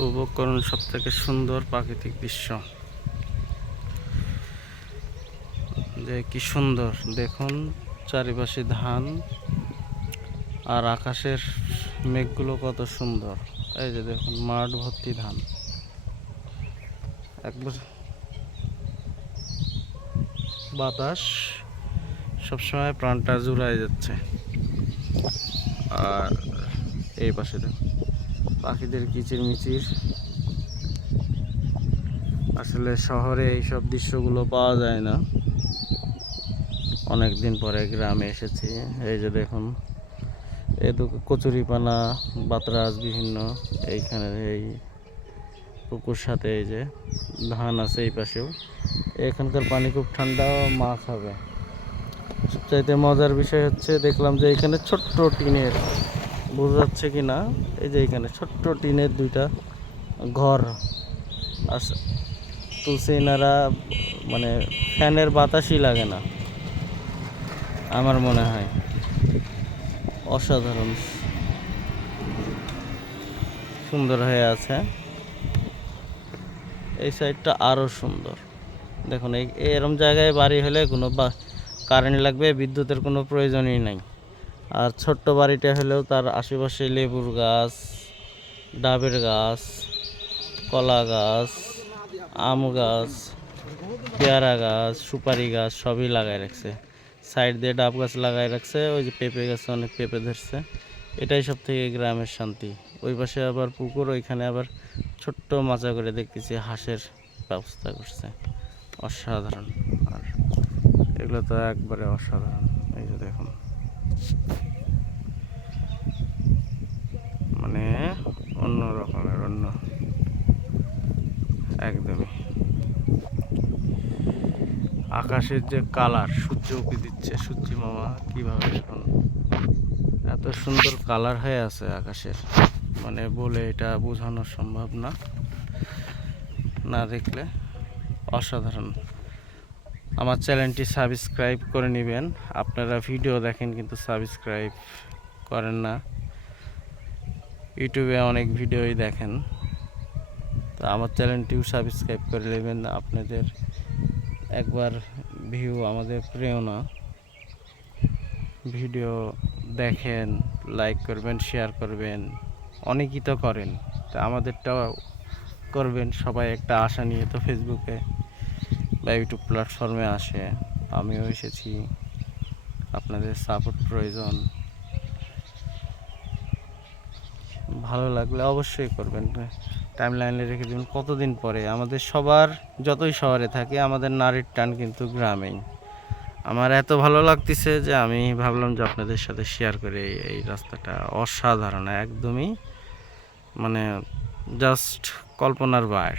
উপভোগ করুন সব থেকে সুন্দর প্রাকৃতিক দৃশ্য। যে কি সুন্দর, দেখুন চারিপাশে ধান আর আকাশের মেঘগুলো কত সুন্দর। এই যে দেখুন মাঠ ভর্তি ধান। একবার বাতাস সবসময় প্রাণটা জুড়ায় যাচ্ছে। আর এই পাশে দেখুন পাখিদের কিচির মিচির আসলে শহরে এইসব দৃশ্যগুলো পাওয়া যায় না। অনেক দিন পরে গ্রামে এসেছি। এই যে দেখুন এই তো কচুরিপানা, বাতরাজ বিভিন্ন, এইখানে এই পুকুর সাথে এই যে ধান আছে এই পাশেও। এখানকার পানি খুব ঠান্ডা, মা খাবে। সবচাইতে মজার বিষয় হচ্ছে, দেখলাম যে এখানে ছোট্ট টিনের বোঝা যাচ্ছে কি না? এই যে এখানে ছোট্ট টিনের দুইটা ঘর। আছে তুলসী এনারা মানে ফ্যানের বাতাসই লাগে না, আমার মনে হয়। অসাধারণ। সুন্দর হয়ে আছে। এই সাইডটা আরও সুন্দর। দেখুন, এই এরম জায়গায় বাড়ি হলে কোনো বা কারেন্ট লাগবে, বিদ্যুতের কোনো প্রয়োজনই নাই। আর ছোট্ট বাড়িটা হলেও তার আশেপাশে লেবুর গাছ, ডাবের গাছ, কলা গাছ, আম গাছ, পেয়ারা গাছ, সুপারি গাছ সবই লাগাই রাখছে। সাইড দিয়ে ডাব গাছ লাগাই রাখছে, ওই যে পেঁপে গাছে অনেক পেঁপে ধরছে। এটাই সব থেকে গ্রামের শান্তি। ওই পাশে আবার পুকুর, ওইখানে আবার ছোট্ট মাচা করে দেখতেছি, হাঁসের ব্যবস্থা করছে। অসাধারণ। আর এগুলো তো একবারে অসাধারণ। মানে অন্য রকমের, অন্য। একদমই। আকাশের যে কালার, সূর্য উঁকি দিচ্ছে, সূর্যি মামা, কীভাবে এখন এত সুন্দর কালার হয়ে আছে আকাশের। মানে বলে এটা বোঝানো সম্ভব না। না দেখলে অসাধারণ। আমার চ্যানেলটি সাবস্ক্রাইব করে নেবেন। আপনারা ভিডিও দেখেন কিন্তু সাবস্ক্রাইব করেন না। ইউটিউবে অনেক ভিডিওই দেখেন। তো আমার চ্যানেলটিও সাবস্ক্রাইব করে নেবেন। আপনাদের একবার ভিউ আমাদের প্রেরণা ভিডিও দেখেন, লাইক করবেন, শেয়ার করবেন। অনেকই তো করেন। তা আমাদেরটাও করবেন। সবাই একটা আশা নিয়ে তো ফেসবুকে বা ইউটিউব প্ল্যাটফর্মে আসে, আমিও এসেছি। আপনাদের সাপোর্ট প্রয়োজন। ভালো লাগলে অবশ্যই করবেন। টাইম লাইনে রেখে দেবেন। কতদিন পরে? আমাদের সবার, যতই শহরে থাকি, আমাদের নারীর টান কিন্তু গ্রামেই। আমার এত ভালো লাগতেছে যে আমি ভাবলাম যে আপনাদের সাথে শেয়ার করে এই- রাস্তাটা অসাধারণ, একদমই মানে জাস্ট কল্পনার বাস।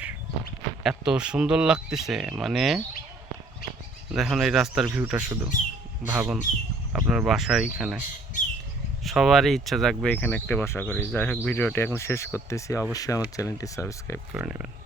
এত সুন্দর লাগতেছে মানে দেখুন এই রাস্তার ভিউটা শুধু। ভাবুন আপনার বাসা এখানে সবারই ইচ্ছা থাকবে এখানে একটা বাসা করি যাই হোক, ভিডিওটি এখন শেষ করতেছি। অবশ্যই আমার চ্যানেলটি সাবস্ক্রাইব করে নেবেন।